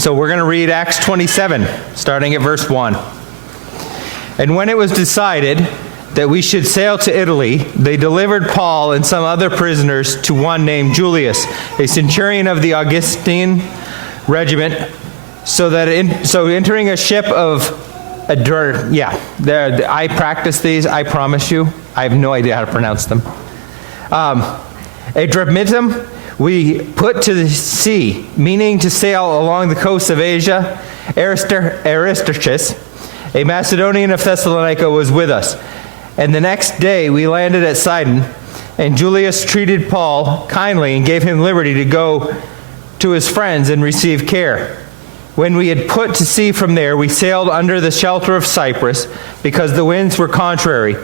So we're going to read Acts 27, starting at verse 1. And when it was decided that we should sail to Italy, they delivered Paul and some other prisoners to one named Julius, a centurion of the Augustine regiment. So entering a ship of I practice these, I promise you. I have no idea how to pronounce them. Adramyttium, we put to the sea, meaning to sail along the coast of Asia. Aristarchus, a Macedonian of Thessalonica, was with us. And the next day we landed at Sidon, and Julius treated Paul kindly and gave him liberty to go to his friends and receive care. When we had put to sea from there, we sailed under the shelter of Cyprus, because the winds were contrary.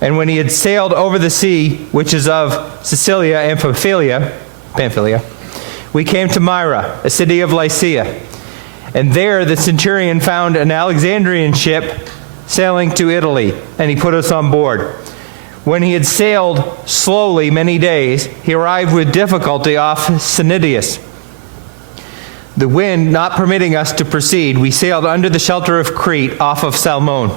And when he had sailed over the sea, which is of Sicilia and Pamphylia, we came to Myra, a city of Lycia. And there the centurion found an Alexandrian ship sailing to Italy, and he put us on board. When he had sailed slowly many days, he arrived with difficulty off Cnidus. The wind not permitting us to proceed, we sailed under the shelter of Crete off of Salmone.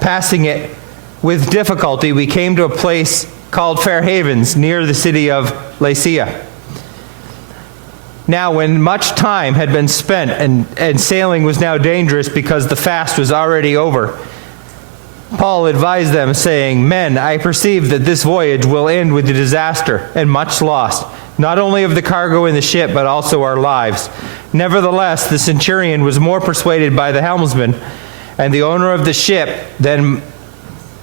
Passing it with difficulty, we came to a place called Fair Havens, near the city of Lasea. Now, when much time had been spent and sailing was now dangerous because the fast was already over, Paul advised them, saying, "Men, I perceive that this voyage will end with disaster and much loss, not only of the cargo in the ship, but also our lives." Nevertheless, the centurion was more persuaded by the helmsman and the owner of the ship than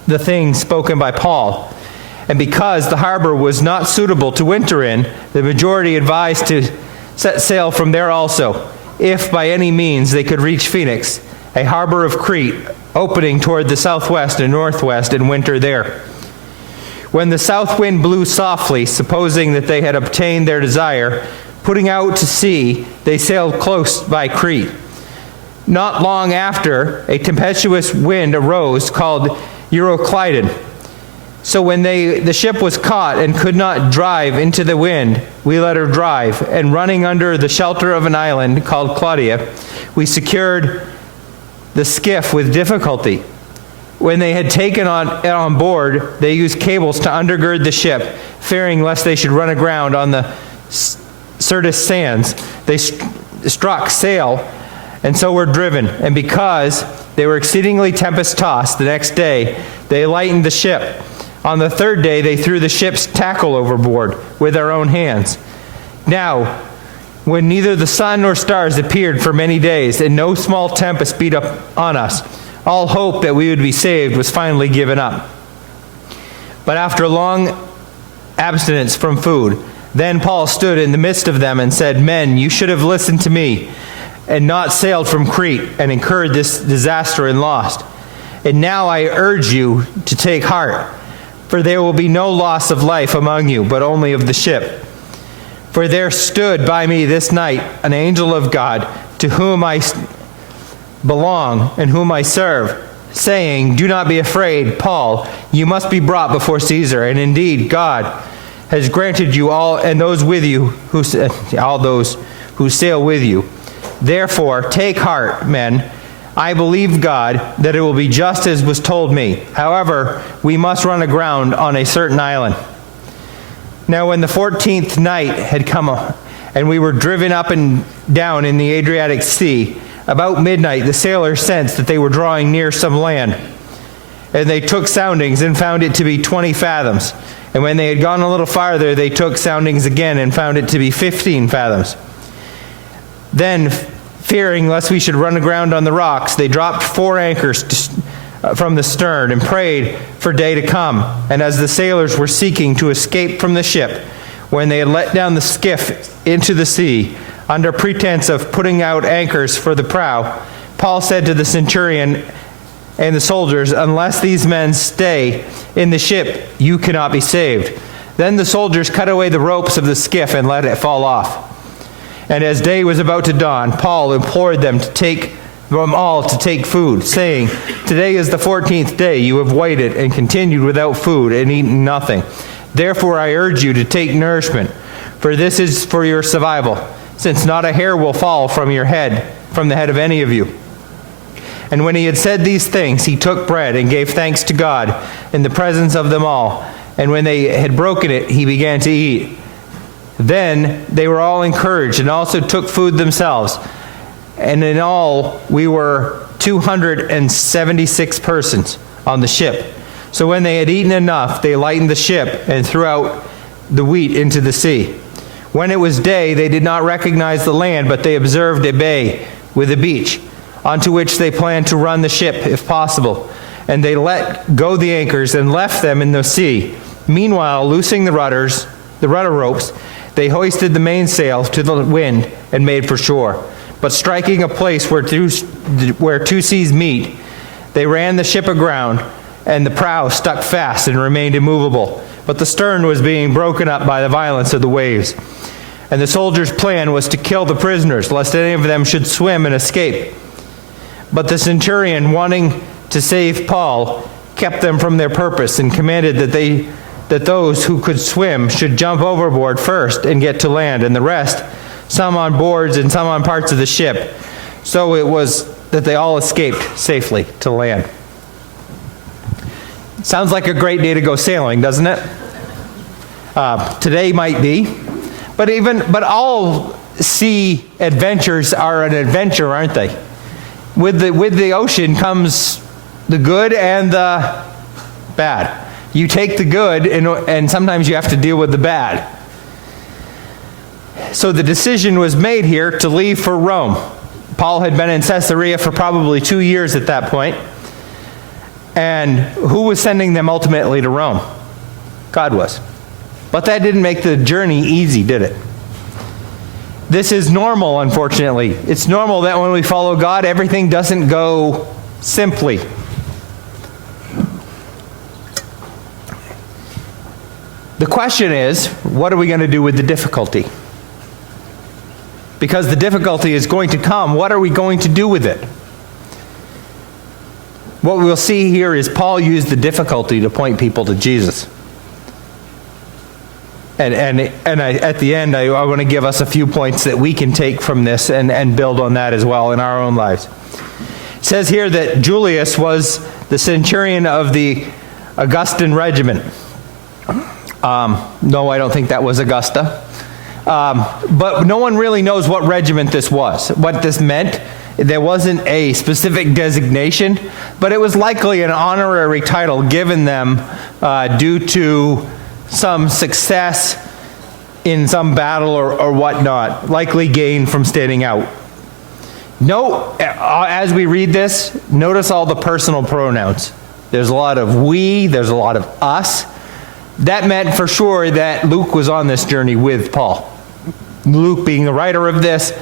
the things spoken by Paul. And because the harbor was not suitable to winter in, the majority advised to set sail from there also, if by any means they could reach Phoenix, a harbor of Crete, opening toward the southwest and northwest, and winter there. When the south wind blew softly, supposing that they had obtained their desire, putting out to sea, they sailed close by Crete. Not long after, a tempestuous wind arose called Euroclydon. So when the ship was caught and could not drive into the wind, we let her drive, and running under the shelter of an island called Claudia, we secured the skiff with difficulty. When they had taken it on board, they used cables to undergird the ship, fearing lest they should run aground on the Syrtis sands. They struck sail, and so were driven. And because they were exceedingly tempest-tossed, the next day they lightened the ship. On the third day they threw the ship's tackle overboard with their own hands. Now, when neither the sun nor stars appeared for many days, and no small tempest beat up on us, all hope that we would be saved was finally given up. But after long abstinence from food, then Paul stood in the midst of them and said, "Men, you should have listened to me, and not sailed from Crete, and incurred this disaster and lost. And now I urge you to take heart, for there will be no loss of life among you, but only of the ship. For there stood by me this night an angel of God, to whom I belong and whom I serve, saying, 'Do not be afraid, Paul. You must be brought before Caesar.' And indeed, God has granted you all, and those with you, all those who sail with you. Therefore, take heart, men. I believe God that it will be just as was told me. However, we must run aground on a certain island." Now when the 14th night had come, and we were driven up and down in the Adriatic Sea, about midnight the sailors sensed that they were drawing near some land. And they took soundings and found it to be 20 fathoms. And when they had gone a little farther, they took soundings again and found it to be 15 fathoms. Then, fearing lest we should run aground on the rocks, they dropped 4 anchors from the stern and prayed for day to come. And as the sailors were seeking to escape from the ship, when they had let down the skiff into the sea, under pretense of putting out anchors for the prow, Paul said to the centurion and the soldiers, "Unless these men stay in the ship, you cannot be saved." Then the soldiers cut away the ropes of the skiff and let it fall off. And as day was about to dawn, Paul implored them all to take food, saying, "Today is the 14th day. You have waited and continued without food and eaten nothing. Therefore I urge you to take nourishment, for this is for your survival. since not a hair will fall from the head of any of you." And when he had said these things, he took bread and gave thanks to God in the presence of them all. And when they had broken it, he began to eat. Then they were all encouraged and also took food themselves. And in all, we were 276 persons on the ship. So when they had eaten enough, they lightened the ship and threw out the wheat into the sea. When it was day, they did not recognize the land, but they observed a bay with a beach, onto which they planned to run the ship if possible. And they let go the anchors and left them in the sea. Meanwhile, loosing the rudder ropes, they hoisted the mainsail to the wind and made for shore. But striking a place where two seas meet, they ran the ship aground, and the prow stuck fast and remained immovable. But the stern was being broken up by the violence of the waves. And the soldiers' plan was to kill the prisoners, lest any of them should swim and escape. But the centurion, wanting to save Paul, kept them from their purpose and commanded that those who could swim should jump overboard first and get to land, and the rest, some on boards and some on parts of the ship. So it was that they all escaped safely to land. Sounds like a great day to go sailing, doesn't it? Today might be, but all sea adventures are an adventure, aren't they? With the ocean comes the good and the bad. You take the good, and sometimes you have to deal with the bad. So the decision was made here to leave for Rome. Paul had been in Caesarea for probably 2 years at that point. And who was sending them ultimately to Rome? God was. But that didn't make the journey easy, did it? This is normal, unfortunately. It's normal that when we follow God, everything doesn't go simply. The question is, what are we going to do with the difficulty? Because the difficulty is going to come. What are we going to do with it? What we'll see here is Paul used the difficulty to point people to Jesus. And at the end, I want to give us a few points that we can take from this and build on that as well in our own lives. It says here that Julius was the centurion of the Augustan regiment. No, I don't think that was Augusta. But no one really knows what regiment this was, what this meant. There wasn't a specific designation, but it was likely an honorary title given them due to some success in some battle or whatnot, likely gained from standing out. Note, as we read this, notice all the personal pronouns. There's a lot of we, there's a lot of us. That meant for sure that Luke was on this journey with Paul. Luke being the writer of this,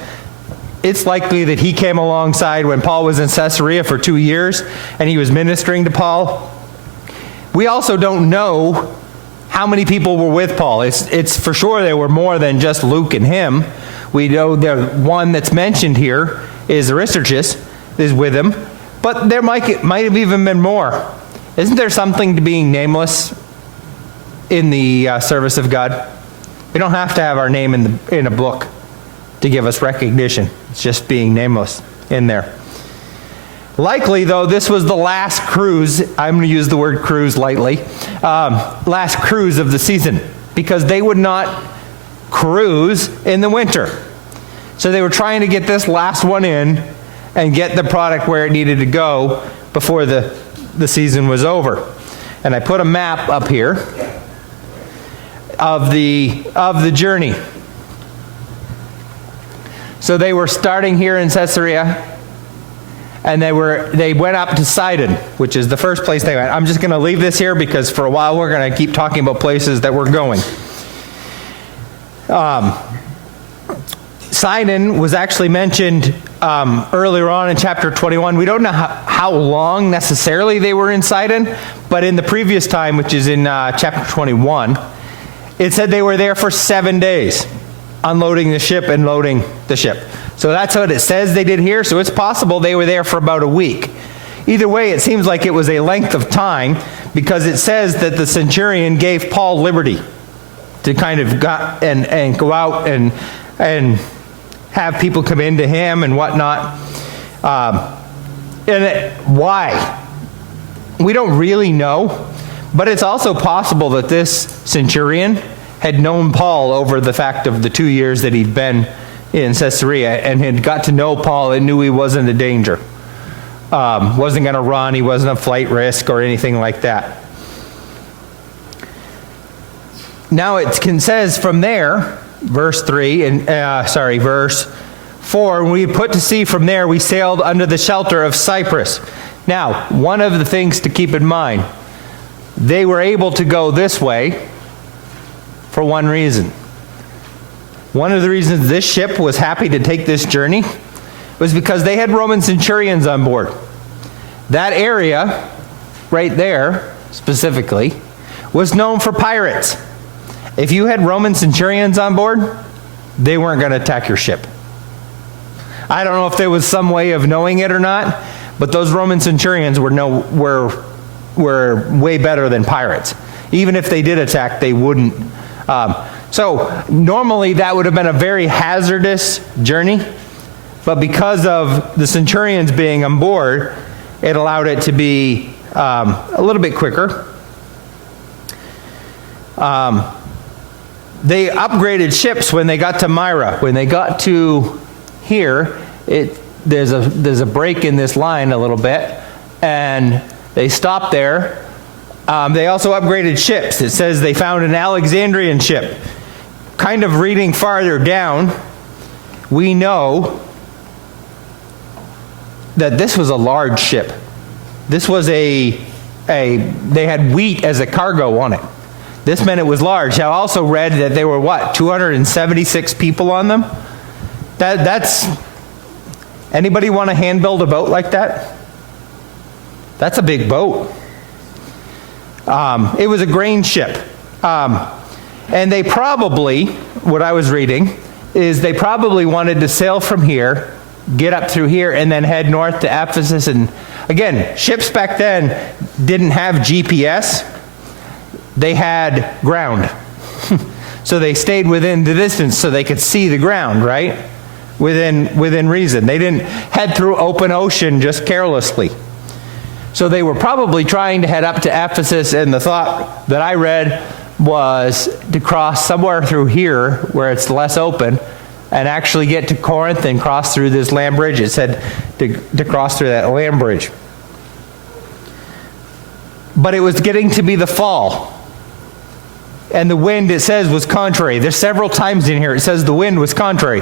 it's likely that he came alongside when Paul was in Caesarea for 2 years and he was ministering to Paul. We also don't know how many people were with Paul. It's for sure there were more than just Luke and him. We know the one that's mentioned here is Aristarchus is with him, but there might have even been more. Isn't there something to being nameless in the service of God? We don't have to have our name in a book to give us recognition. It's just being nameless in there. Likely, though, this was the last cruise. I'm going to use the word cruise lightly. Last cruise of the season, because they would not cruise in the winter. So they were trying to get this last one in and get the product where it needed to go before the season was over. And I put a map up here of the journey. So they were starting here in Caesarea, and they went up to Sidon, which is the first place they went. I'm just going to leave this here because for a while we're going to keep talking about places that we're going. Sidon was actually mentioned earlier on in chapter 21. We don't know how long necessarily they were in Sidon, but in the previous time, which is in chapter 21, it said they were there for 7 days, unloading the ship and loading the ship. So that's what it says they did here. So it's possible they were there for about a week. Either way, it seems like it was a length of time because it says that the centurion gave Paul liberty to kind of go out and have people come into him and whatnot. Why? We don't really know, but it's also possible that this centurion had known Paul over the fact of the 2 years that he'd been in Caesarea and had got to know Paul and knew he wasn't a danger. Wasn't going to run, he wasn't a flight risk or anything like that. Now it says from there, verse 4, when we put to sea from there, we sailed under the shelter of Cyprus. Now, one of the things to keep in mind, they were able to go this way for one reason. One of the reasons this ship was happy to take this journey was because they had Roman centurions on board. That area, right there, specifically, was known for pirates. If you had Roman centurions on board, they weren't going to attack your ship. I don't know if there was some way of knowing it or not, but those Roman centurions were way better than pirates. Even if they did attack, they wouldn't. So normally that would have been a very hazardous journey, but because of the centurions being on board, it allowed it to be a little bit quicker. They upgraded ships when they got to Myra. When they got to here, there's a break in this line a little bit, and they stopped there. They also upgraded ships. It says they found an Alexandrian ship. Kind of reading farther down, we know that this was a large ship. This was they had wheat as a cargo on it. This meant it was large. I also read that there were 276 people on them? That's anybody want to hand build a boat like that? That's a big boat. It was a grain ship. And they probably, what I was reading, is they probably wanted to sail from here, get up through here, and then head north to Ephesus. And again, ships back then didn't have GPS. They had ground. So they stayed within the distance so they could see the ground, right? Within reason. They didn't head through open ocean just carelessly. So they were probably trying to head up to Ephesus, and the thought that I read was to cross somewhere through here where it's less open and actually get to Corinth and cross through this land bridge. It said to cross through that land bridge. But it was getting to be the fall. And the wind, it says, was contrary. There's several times in here it says the wind was contrary.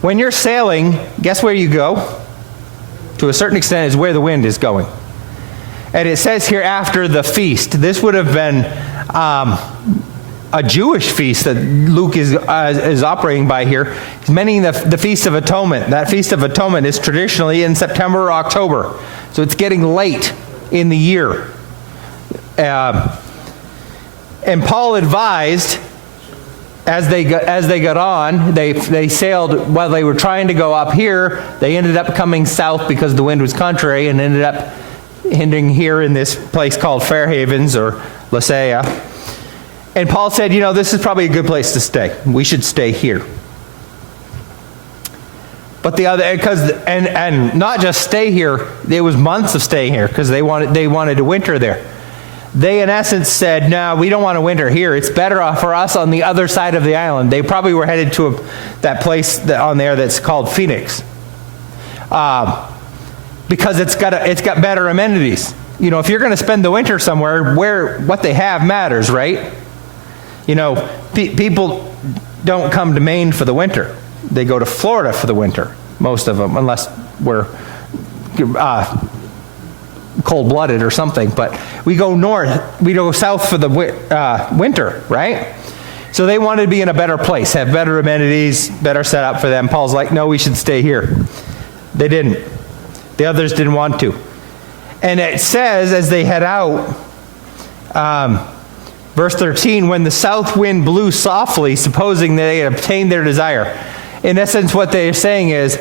When you're sailing, guess where you go? To a certain extent is where the wind is going. And it says here after the feast. This would have been a Jewish feast that Luke is operating by here. He's mentioning the Feast of Atonement. That Feast of Atonement is traditionally in September or October. So it's getting late in the year. And Paul advised, as they got on, they sailed, while they were trying to go up here, they ended up coming south because the wind was contrary and ended up ending here in this place called Fair Havens or Lasea. And Paul said, this is probably a good place to stay. We should stay here. But the other, and not just stay here, it was months of staying here because they wanted to winter there. They, in essence, said, no, we don't want to winter here. It's better for us on the other side of the island. They probably were headed to that place on there that's called Phoenix. Because it's got better amenities. If you're going to spend the winter somewhere, what they have matters, right? People don't come to Maine for the winter. They go to Florida for the winter, most of them, unless we're cold-blooded or something. But we go south for the winter, right? So they wanted to be in a better place, have better amenities, better setup for them. Paul's like, no, we should stay here. They didn't. The others didn't want to. And it says, as they head out, verse 13, when the south wind blew softly, supposing that they had obtained their desire. In essence, what they're saying is,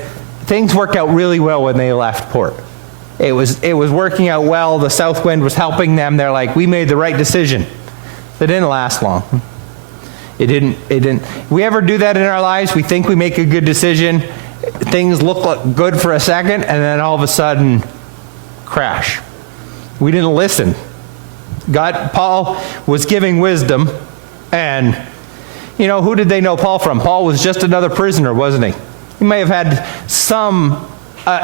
things worked out really well when they left port. It was working out well. The south wind was helping them. They're like, we made the right decision. It didn't last long. It didn't. We ever do that in our lives? We think we make a good decision, Things look good for a second, and then all of a sudden, crash. We didn't listen. Paul was giving wisdom, and who did they know Paul from? Paul was just another prisoner, wasn't he? He may have had some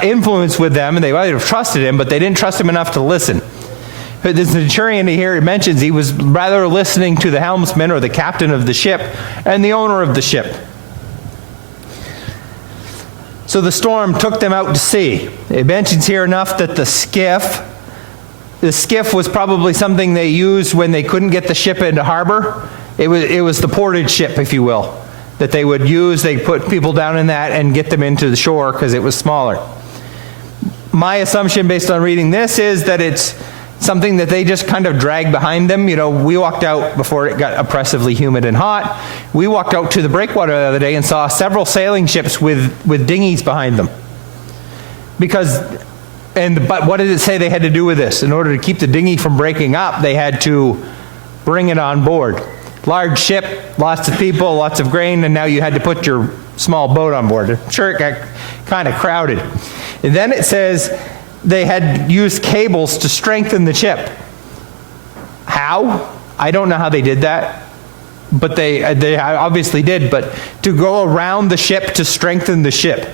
influence with them, and they might have trusted him, but they didn't trust him enough to listen. The centurion here mentions he was rather listening to the helmsman or the captain of the ship and the owner of the ship. So the storm took them out to sea. It mentions here enough that the skiff was probably something they used when they couldn't get the ship into harbor. It was the portage ship, if you will, that they would use. They'd put people down in that and get them into the shore because it was smaller. My assumption based on reading this is that it's something that they just kind of dragged behind them. We walked out before it got oppressively humid and hot. We walked out to the breakwater the other day and saw several sailing ships with dinghies behind them. But what did it say they had to do with this? In order to keep the dinghy from breaking up, they had to bring it on board. Large ship, lots of people, lots of grain, and now you had to put your small boat on board. I'm sure it got kind of crowded. And then it says they had used cables to strengthen the ship. How? I don't know how they did that, but they obviously did. But to go around the ship to strengthen the ship,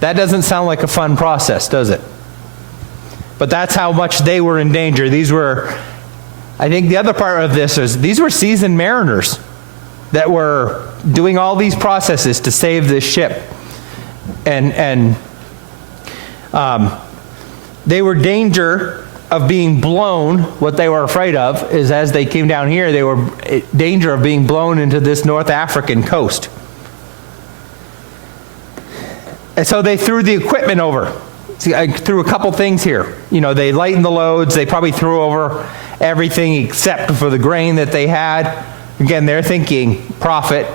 that doesn't sound like a fun process, does it? But that's how much they were in danger. I think the other part of this is these were seasoned mariners that were doing all these processes to save this ship. And they were danger of being blown. What they were afraid of is as they came down here, they were in danger of being blown into this North African coast. And so they threw the equipment over. See, I threw a couple things here. They lightened the loads. They probably threw over everything except for the grain that they had. Again, they're thinking profit.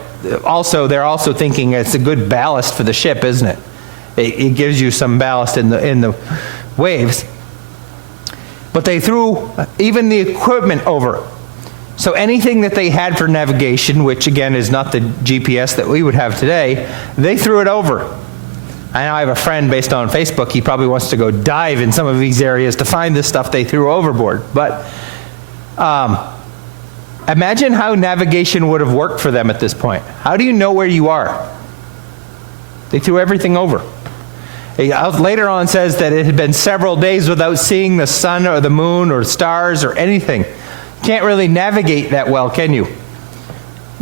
Also, they're also thinking it's a good ballast for the ship, isn't it? It gives you some ballast in the waves. But they threw even the equipment over. So anything that they had for navigation, which again is not the GPS that we would have today, they threw it over. I know I have a friend based on Facebook. He probably wants to go dive in some of these areas to find this stuff they threw overboard. But imagine how navigation would have worked for them at this point. How do you know where you are? They threw everything over. Later on says that it had been several days without seeing the sun or the moon or stars or anything. Can't really navigate that well, can you?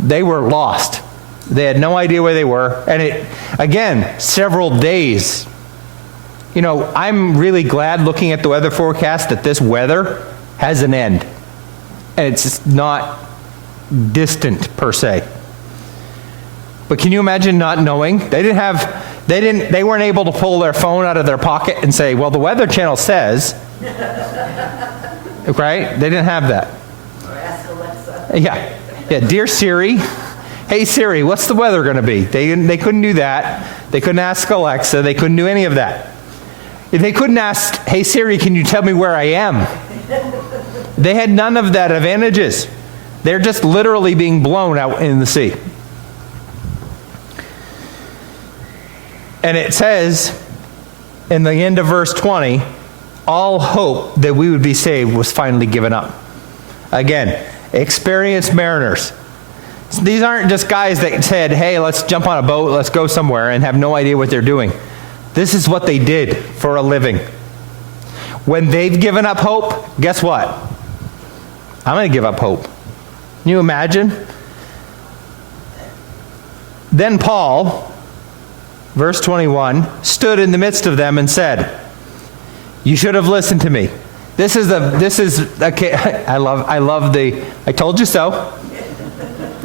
They were lost. They had no idea where they were. And again, several days. I'm really glad looking at the weather forecast that this weather has an end. And it's not distant per se. But can you imagine not knowing? They weren't able to pull their phone out of their pocket and say, well, the Weather Channel says. Right? They didn't have that. Or ask Alexa. Yeah, dear Siri. Hey Siri, what's the weather going to be? They couldn't do that. They couldn't ask Alexa. They couldn't do any of that. They couldn't ask, hey Siri, can you tell me where I am? They had none of that advantages. They're just literally being blown out in the sea. And it says in the end of verse 20, all hope that we would be saved was finally given up. Again, experienced mariners. These aren't just guys that said, hey, let's jump on a boat, let's go somewhere, and have no idea what they're doing. This is what they did for a living. When they've given up hope, guess what? I'm going to give up hope. Can you imagine? Then Paul, verse 21, stood in the midst of them and said, you should have listened to me. I love the, I told you so.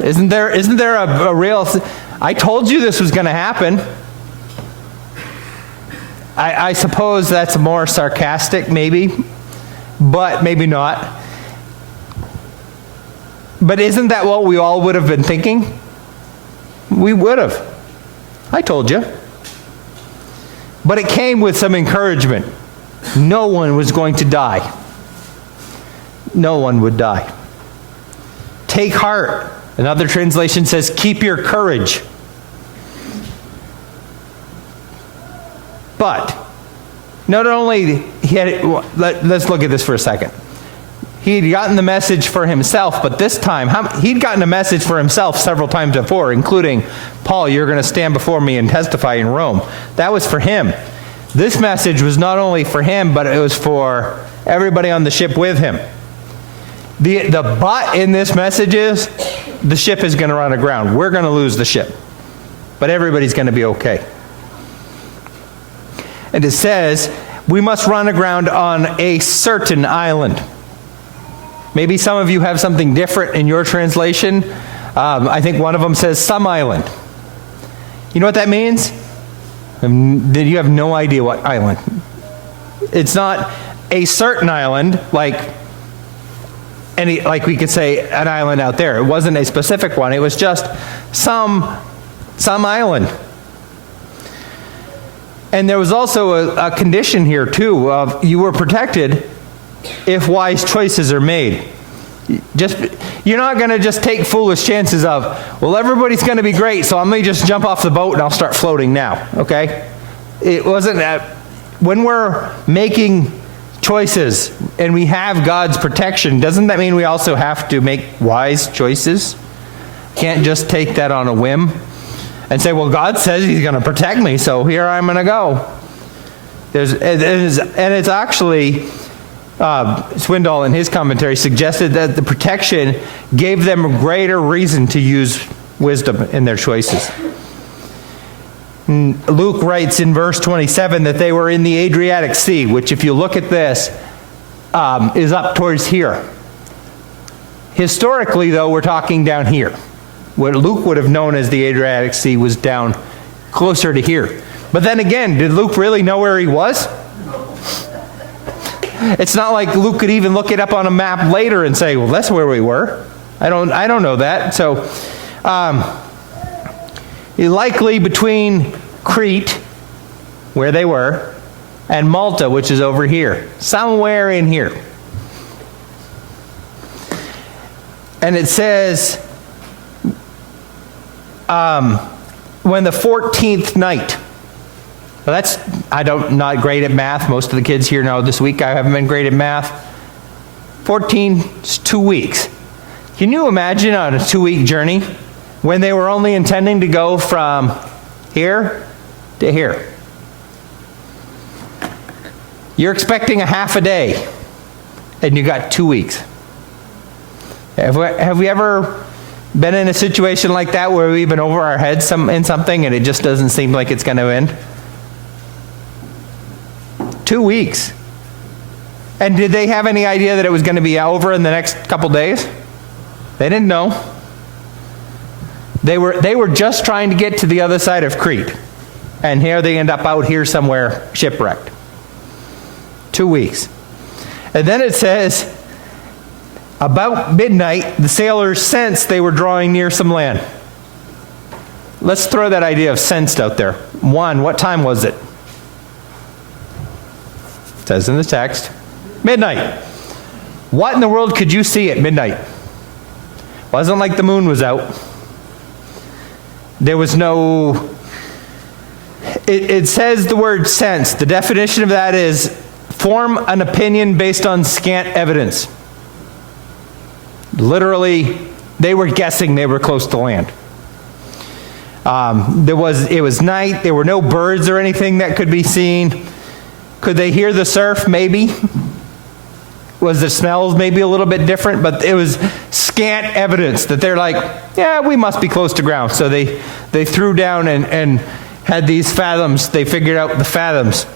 Isn't there a real, I told you this was going to happen. I suppose that's more sarcastic maybe, but maybe not. But isn't that what we all would have been thinking? We would have. I told you. But it came with some encouragement. No one was going to die. No one would die. Take heart. Another translation says, keep your courage. But not only he had, let's look at this for a second. He'd gotten the message for himself, but this time, he'd gotten a message for himself several times before, including, Paul, you're going to stand before me and testify in Rome. That was for him. This message was not only for him, but it was for everybody on the ship with him. The but in this message is, the ship is going to run aground. We're going to lose the ship. But everybody's going to be okay. And it says, we must run aground on a certain island. Maybe some of you have something different in your translation. I think one of them says some island. You know what that means? You have no idea what island. It's not a certain island, like we could say an island out there. It wasn't a specific one. It was just some island. And there was also a condition here too of you were protected if wise choices are made. You're not going to just take foolish chances of, well, everybody's going to be great, so I'm going to just jump off the boat and I'll start floating now, okay? It wasn't that. When we're making choices and we have God's protection, doesn't that mean we also have to make wise choices? Can't just take that on a whim and say, well, God says he's going to protect me, so here I'm going to go. And it's actually, Swindoll in his commentary suggested that the protection gave them a greater reason to use wisdom in their choices. And Luke writes in verse 27 that they were in the Adriatic Sea, which if you look at this, is up towards here. Historically, though, we're talking down here. What Luke would have known as the Adriatic Sea was down closer to here. But then again, did Luke really know where he was? It's not like Luke could even look it up on a map later and say, well, that's where we were. I don't know that. So, likely between Crete, where they were, and Malta, which is over here. Somewhere in here. And it says, when the 14th night. Well, not great at math. Most of the kids here know this week I haven't been great at math. 14 is 2 weeks. Can you imagine on a 2-week journey when they were only intending to go from here to here? You're expecting a half a day, and you got 2 weeks. Have we ever been in a situation like that where we've been over our heads in something and it just doesn't seem like it's going to end? 2 weeks. And did they have any idea that it was going to be over in the next couple days? They didn't know. They were just trying to get to the other side of Crete. And here they end up out here somewhere shipwrecked. 2 weeks. And then it says, about midnight, the sailors sensed they were drawing near some land. Let's throw that idea of sensed out there. One, what time was it? It says in the text, midnight. What in the world could you see at midnight? Wasn't like the moon was out. There was no... It says the word sense. The definition of that is form an opinion based on scant evidence. Literally, they were guessing they were close to land. It was night. There were no birds or anything that could be seen. Could they hear the surf? Maybe. Was the smells maybe a little bit different? But it was scant evidence that they're like, yeah, we must be close to ground. So they threw down and had these fathoms. They figured out the fathoms.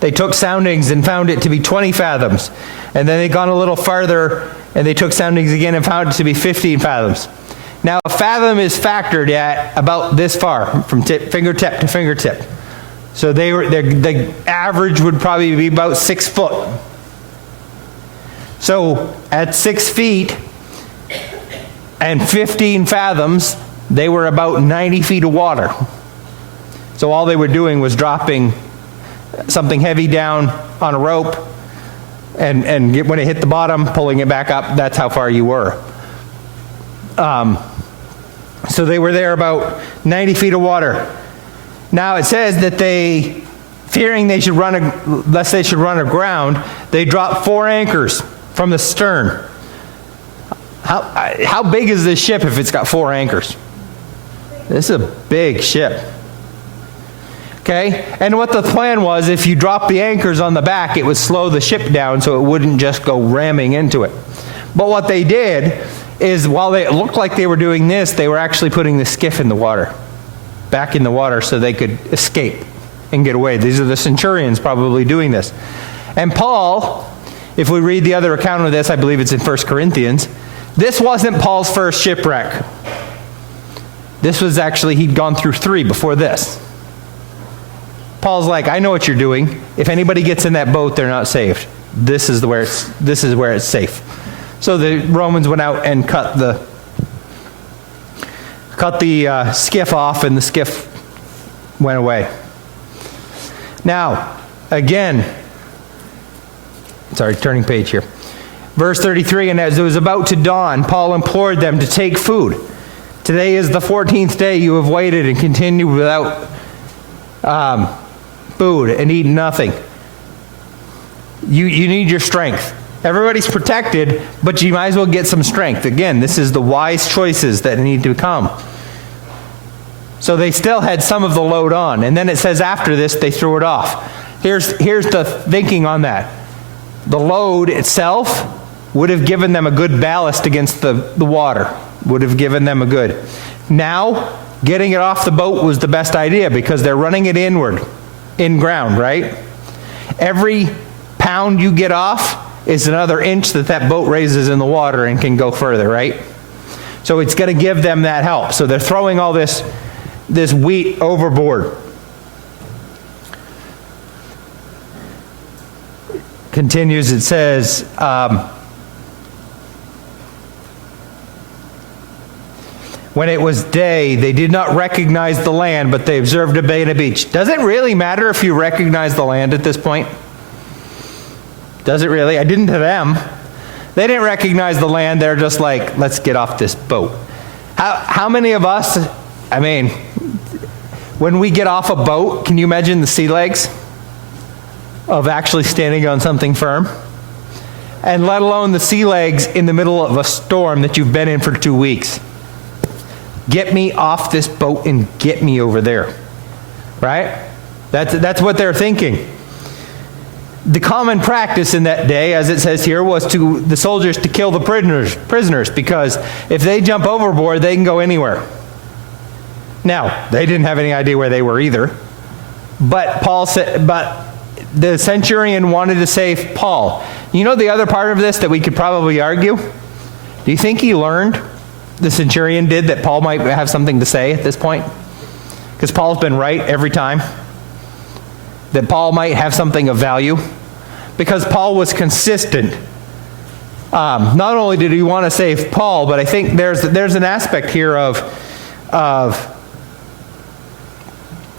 They took soundings and found it to be 20 fathoms. And then they gone a little farther and they took soundings again and found it to be 15 fathoms. Now, a fathom is factored at about this far, from fingertip to fingertip. So the average would probably be about 6 foot. So at 6 feet and 15 fathoms, they were about 90 feet of water. So all they were doing was dropping something heavy down on a rope, and when it hit the bottom, pulling it back up. That's how far you were. So they were there about 90 feet of water. Now it says that they Fearing lest they should run aground, they dropped 4 anchors from the stern. How big is this ship if it's got 4 anchors? This is a big ship. Okay? And what the plan was, if you drop the anchors on the back, it would slow the ship down so it wouldn't just go ramming into it. But what they did is, while it looked like they were doing this, they were actually putting the skiff in the water, back in the water, so they could escape and get away. These are the centurions probably doing this. And Paul, if we read the other account of this, I believe it's in 1 Corinthians, this wasn't Paul's first shipwreck. This was actually, he'd gone through 3 before this. Paul's like, I know what you're doing. If anybody gets in that boat, they're not saved. This is where it's safe. So the Romans went out and cut the skiff off, and the skiff went away. Now, again, sorry, turning page here. Verse 33, and as it was about to dawn, Paul implored them to take food. Today is the 14th day you have waited and continued without food and eaten nothing. You need your strength. Everybody's protected, but you might as well get some strength. Again, this is the wise choices that need to come. So they still had some of the load on. And then it says after this, they threw it off. Here's the thinking on that. The load itself would have given them a good ballast against the water. Would have given them a good. Now, getting it off the boat was the best idea because they're running it inward, in ground, right? Every pound you get off is another inch that boat raises in the water and can go further, right? So it's going to give them that help. So they're throwing all this wheat overboard. Continues, it says, when it was day, they did not recognize the land, but they observed a bay and a beach. Does it really matter if you recognize the land at this point? Does it really? I didn't to them. They didn't recognize the land. They're just like, let's get off this boat. How many of us, I mean, when we get off a boat, can you imagine the sea legs of actually standing on something firm? And let alone the sea legs in the middle of a storm that you've been in for 2 weeks. Get me off this boat and get me over there. Right? That's what they're thinking. The common practice in that day, as it says here, was to the soldiers to kill the prisoners, because if they jump overboard, they can go anywhere. Now, they didn't have any idea where they were either. But the centurion wanted to save Paul. You know the other part of this that we could probably argue? Do you think he learned, the centurion did, that Paul might have something to say at this point? Because Paul's been right every time. That Paul might have something of value. Because Paul was consistent. Not only did he want to save Paul, but I think there's an aspect here of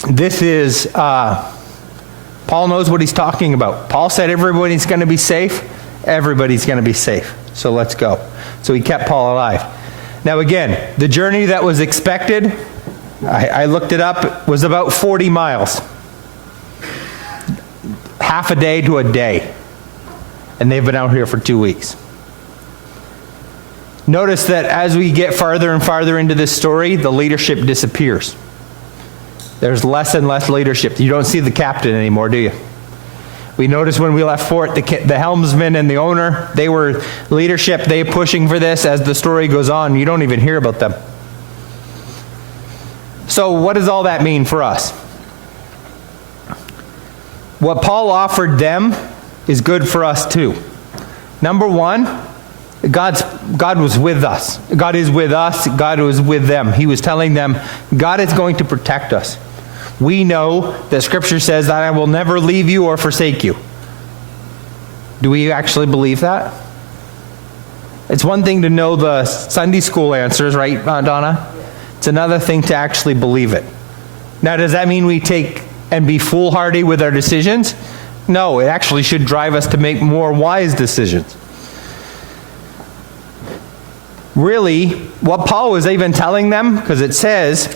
this is, Paul knows what he's talking about. Paul said everybody's going to be safe. Everybody's going to be safe. So let's go. So he kept Paul alive. Now again, the journey that was expected, I looked it up, was about 40 miles. Half a day to a day. And they've been out here for 2 weeks. Notice that as we get farther and farther into this story, the leadership disappears. There's less and less leadership. You don't see the captain anymore, do you? We noticed when we left Fort, the helmsman and the owner, they were leadership. They pushing for this. As the story goes on, you don't even hear about them. So what does all that mean for us? What Paul offered them is good for us too. Number one, God was with us. God is with us. God was with them. He was telling them, God is going to protect us. We know that Scripture says that I will never leave you or forsake you. Do we actually believe that? It's one thing to know the Sunday school answers, right, Donna? It's another thing to actually believe it. Now, does that mean we take and be foolhardy with our decisions? No, it actually should drive us to make more wise decisions. Really, what Paul was even telling them, because it says,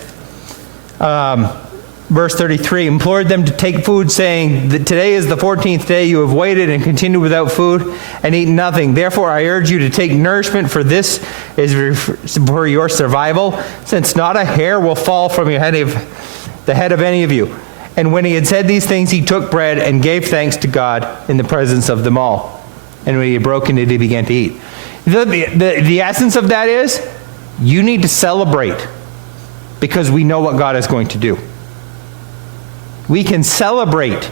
verse 33, implored them to take food, saying that today is the 14th day you have waited and continued without food and eaten nothing. Therefore I urge you to take nourishment, for this is for your survival, since not a hair will fall from the head of any of you. And when he had said these things, he took bread and gave thanks to God in the presence of them all. And when he had broken it, he began to eat. The essence of that is, you need to celebrate because we know what God is going to do. We can celebrate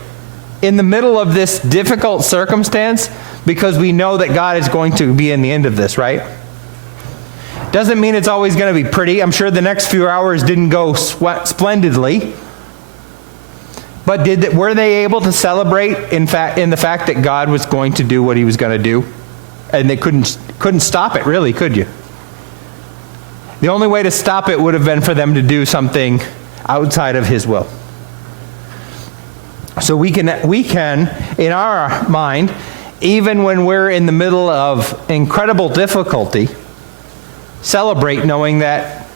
in the middle of this difficult circumstance because we know that God is going to be in the end of this, right? Doesn't mean it's always going to be pretty. I'm sure the next few hours didn't go splendidly. But were they able to celebrate in the fact that God was going to do what he was going to do? And they couldn't stop it, really, could you? The only way to stop it would have been for them to do something outside of his will. So we can, in our mind, even when we're in the middle of incredible difficulty, celebrate knowing that,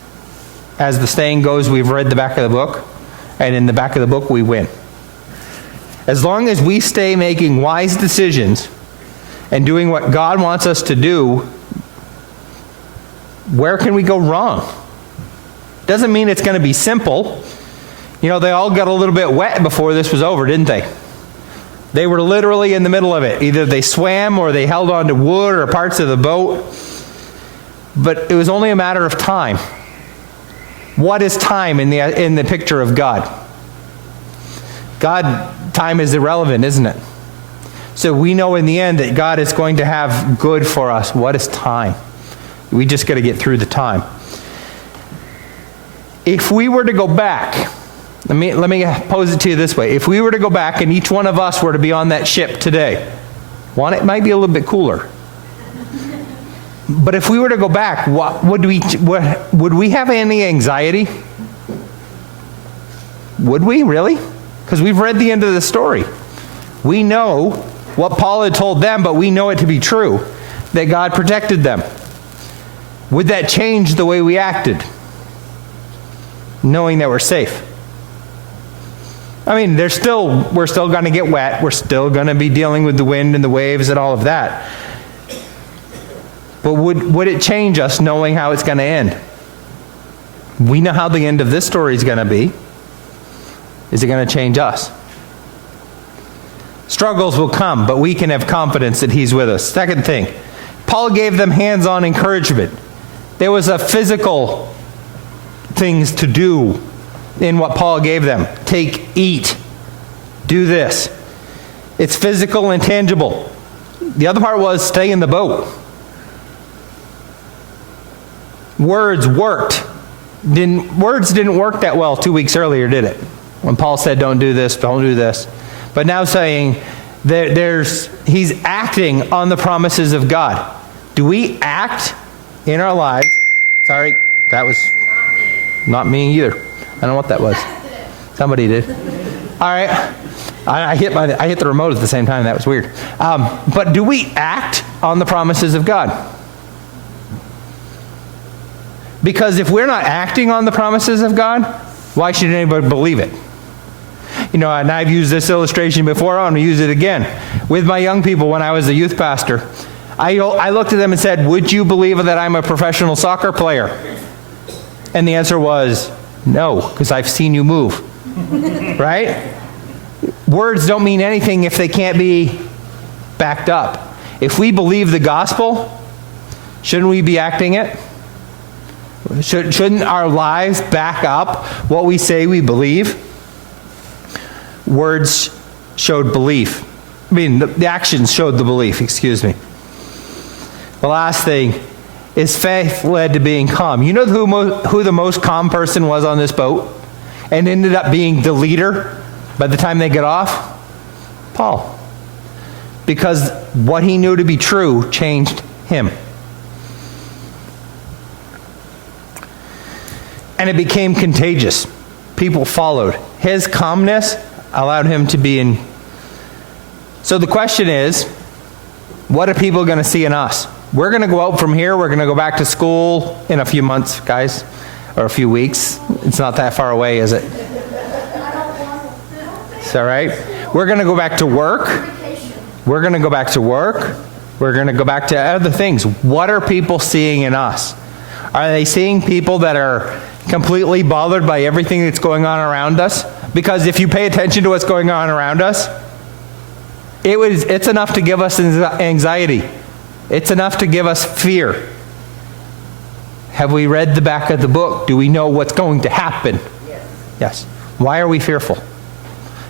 as the saying goes, we've read the back of the book, and in the back of the book we win. As long as we stay making wise decisions and doing what God wants us to do, where can we go wrong? Doesn't mean it's going to be simple. You know, they all got a little bit wet before this was over, didn't they? They were literally in the middle of it. Either they swam or they held on to wood or parts of the boat. But it was only a matter of time. What is time in the picture of God? Time is irrelevant, isn't it? So we know in the end that God is going to have good for us. What is time? We just got to get through the time. If we were to go back, let me pose it to you this way. If we were to go back and each one of us were to be on that ship today, it might be a little bit cooler. But if we were to go back, would we have any anxiety? Would we, really? Because we've read the end of the story. We know what Paul had told them, but we know it to be true, that God protected them. Would that change the way we acted, knowing that we're safe? I mean, we're still going to get wet. We're still going to be dealing with the wind and the waves and all of that. But would it change us knowing how it's going to end? We know how the end of this story is going to be. Is it going to change us? Struggles will come, but we can have confidence that he's with us. Second thing, Paul gave them hands-on encouragement. There was a physical things to do in what Paul gave them. Eat, do this. It's physical and tangible. The other part was stay in the boat. Words worked. Words didn't work that well 2 weeks earlier, did it? When Paul said, don't do this, don't do this. But now saying, he's acting on the promises of God. Do we act in our lives? Sorry, that was not me either. I don't know what that was. Somebody did. All right. I hit the remote at the same time. That was weird. But do we act on the promises of God? Because if we're not acting on the promises of God, why should anybody believe it? You know, and I've used this illustration before. I'm going to use it again. With my young people when I was a youth pastor, I looked at them and said, would you believe that I'm a professional soccer player? And the answer was, no, because I've seen you move. Right? Words don't mean anything if they can't be backed up. If we believe the gospel, shouldn't we be acting it? Shouldn't our lives back up what we say we believe? Words showed belief. I mean, the actions showed the belief, excuse me. The last thing is faith led to being calm. You know who the most calm person was on this boat and ended up being the leader by the time they get off? Paul. Because what he knew to be true changed him. And it became contagious. People followed. His calmness allowed him to be in. So the question is, what are people going to see in us? We're going to go out from here. We're going to go back to school in a few months, guys, or a few weeks. It's not that far away, is it? It's all right. We're going to go back to work. We're going to go back to work. We're going to go back to other things. What are people seeing in us? Are they seeing people that are completely bothered by everything that's going on around us? Because if you pay attention to what's going on around us, it's enough to give us anxiety. It's enough to give us fear. Have we read the back of the book? Do we know what's going to happen? Yes. Why are we fearful?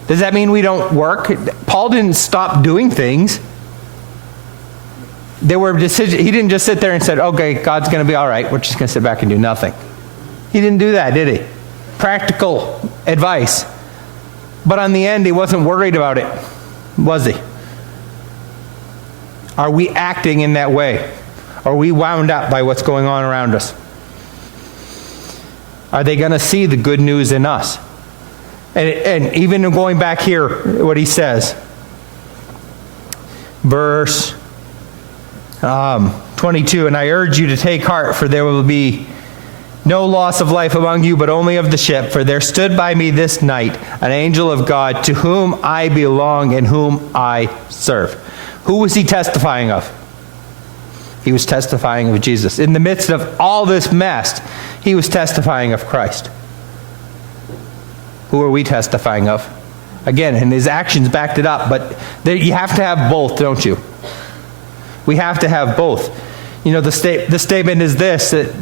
Does that mean we don't work? Paul didn't stop doing things. There were decisions. He didn't just sit there and said, okay, God's going to be all right. We're just going to sit back and do nothing. He didn't do that, did he? Practical advice. But on the end, he wasn't worried about it, was he? Are we acting in that way? Are we wound up by what's going on around us? Are they going to see the good news in us? And even going back here, what he says, verse 22, and I urge you to take heart, for there will be no loss of life among you, but only of the ship. For there stood by me this night an angel of God, to whom I belong and whom I serve. Who was he testifying of? He was testifying of Jesus. In the midst of all this mess, he was testifying of Christ. Who are we testifying of? Again, and his actions backed it up, but you have to have both, don't you? We have to have both. You know, the statement is this, that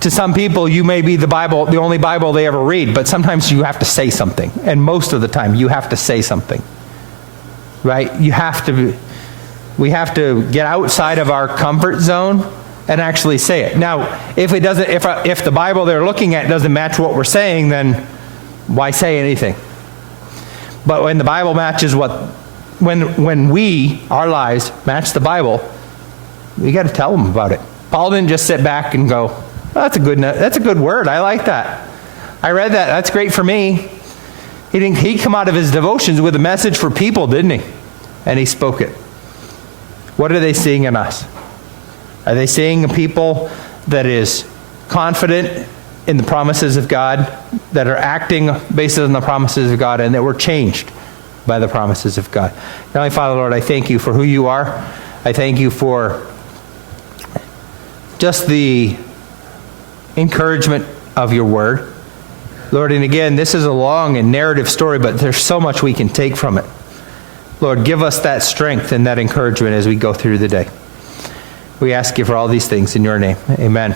to some people you may be the only Bible they ever read, but sometimes you have to say something. And most of the time you have to say something. Right? We have to get outside of our comfort zone and actually say it. Now, if the Bible they're looking at doesn't match what we're saying, then why say anything? But when the Bible matches when our lives match the Bible, we got to tell them about it. Paul didn't just sit back and go, oh, that's a good word. I like that. I read that. That's great for me. He'd come out of his devotions with a message for people, didn't he? And he spoke it. What are they seeing in us? Are they seeing a people that is confident in the promises of God, that are acting based on the promises of God, and that were changed by the promises of God? Heavenly Father, Lord, I thank you for who you are. I thank you for just the encouragement of your word. Lord, and again, this is a long and narrative story, but there's so much we can take from it. Lord, give us that strength and that encouragement as we go through the day. We ask you for all these things in your name. Amen.